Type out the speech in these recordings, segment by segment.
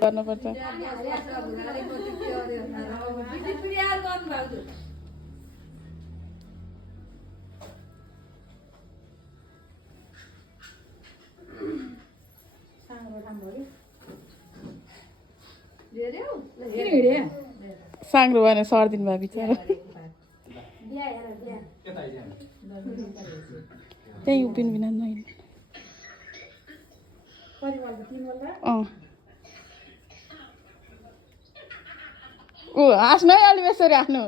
गर्नुपर्छ। साङ्रो भने सर्दिनु भयो बिचरा त्यही उभिनु बिना नहिँड्नु। ऊ हाँस्नु है अलि बेसरी आफ्नो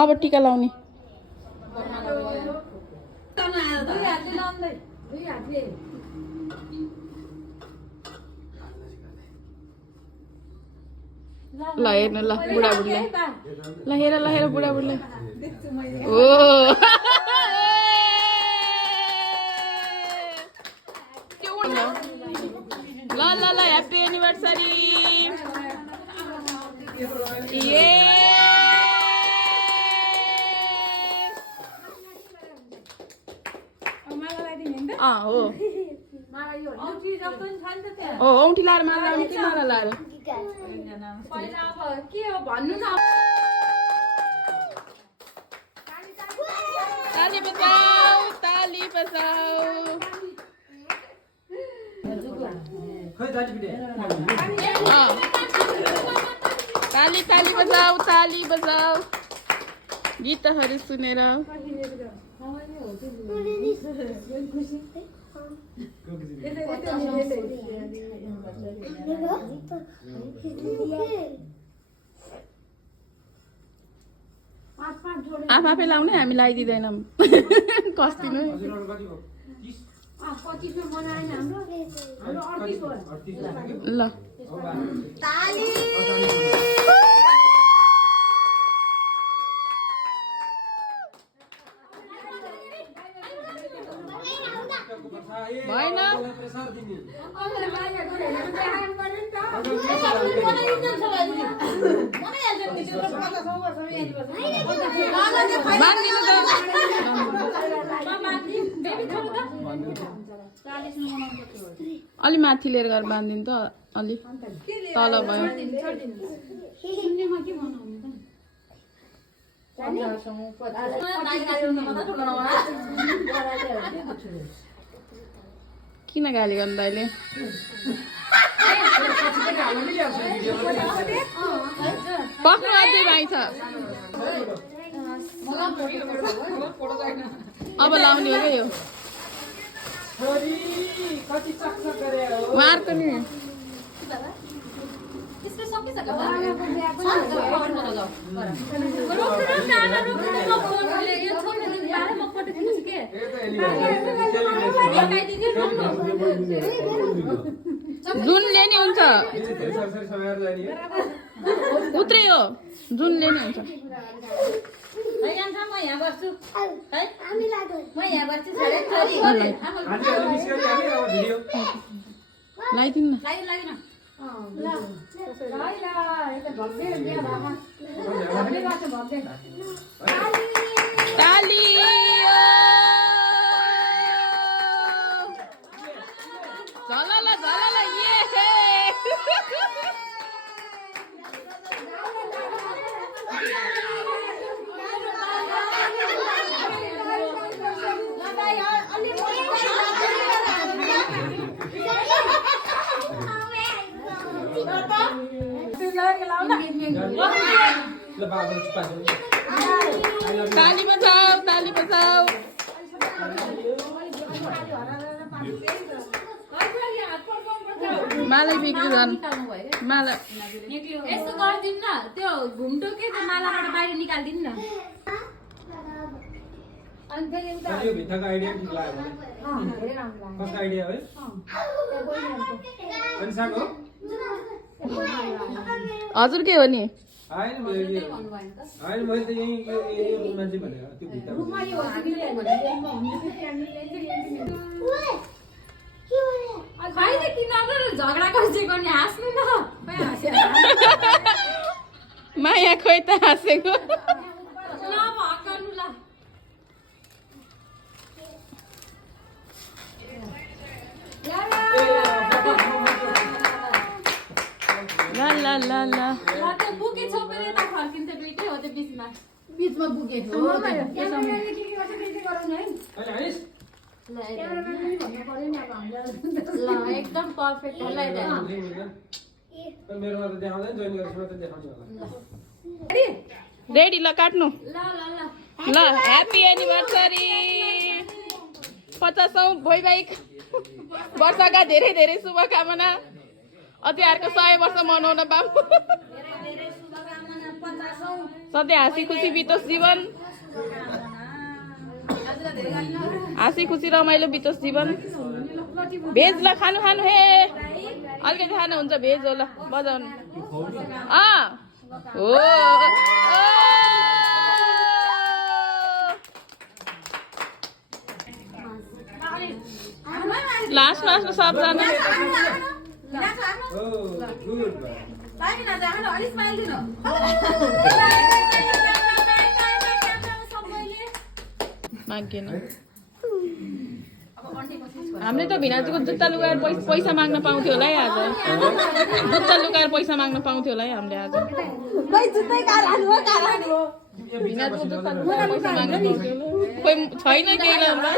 अब टिका लाउने ल हेर्नु ल बुढाबुढीलाई ल हेर बुढाबुढीलाई ओ ल ल ल ह्याप्पी एनिभर्सरी ए हो औँठी लाएर माला लाउने कि माला लाएर ताली बजाऊ ताली बजाऊ ताली ताली बजाऊ ताली बजाऊ गीतहरू सुनेर आफै लाउने हामी लगाइदिँदैनौँ कस्तिनु ल भएन अलि माथि लिएर गएर बाँधिदिनु त अलि तल भयो किन गाली गर्नु दाइले पक्नु अझै भाइ छ अब लाउने हो क्या यो उहाँहरूको नि जुनले नि हुन्छ उत्रै हो जुनले नि हुन्छ लगाइदिनु न ताली झलला झलला ये ताली बजाओ ताली बजाओ माला बिक्री गर्नु माला यस्तो गरिदिनु न त्यो घुम्टो के त्यो मालाबाट बाहिर निकाल्दिनु न अनि फेरि उता यो भित्रको आइडिया ठिक लाग्यो कसको आइडिया हो अनि साको हजुर के हो नि हैन मैले त यही यो मान्छे भनेको त्यो भित्र झगडा कसै गर्ने हाँस्नु न यहाँ खोइ त हाँसेको ल अब हकाउनु ल ल ल ल ल ल त्यो बुके छोपेर यता फर्किन्छ दुइटै हो त्यो बिचमा बिचमा बुकेको हो ल एकदम पर्फेक्ट हो ल मेरोमा त देखाउँदैन जोइन गरेपछि मात्रै देखाउने होला रेडी ल काट्नु ल ल ल ल ह्याप्पी एनिभर्सरी 50औं वैवाहिक वर्षका धेरै धेरै शुभकामना अतिहारको 100 वर्ष मनाउन पाऊ सधैँ हाँसी खुसी बितोस् जीवन हाँसी खुसी रमाइलो बितोस् जीवन भेज ल खानु खानु हे अलिकति खानुहुन्छ भेज हो ल बजाउनु हो लास्ट लास्टमा सबजना माग्दैन हामीले त भिनाजुको जुत्ता लुगाएर पैसा माग्न पाउँथ्यो होला है आज जुत्ता लुगाएर पैसा माग्न पाउँथ्यो होला है हामीले आज भिनाजुको जुत्ता लुगाएर पैसा माग्न पाउँथ्यो कोही छैन केही लाउँदा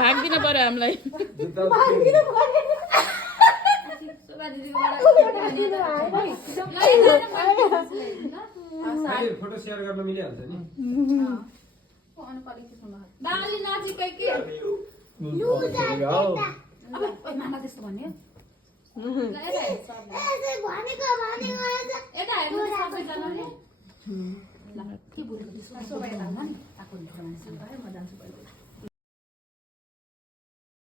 भाग्दिनु पर्यो हामीलाई फोटो सेयर गर्न मिलिहाल्छ नि दाली नजिकै के मामा त्यस्तो भन्यो यता हेर्नु सबैजनाले के बोलेको त्यसो सबै आएको नि म जान्छु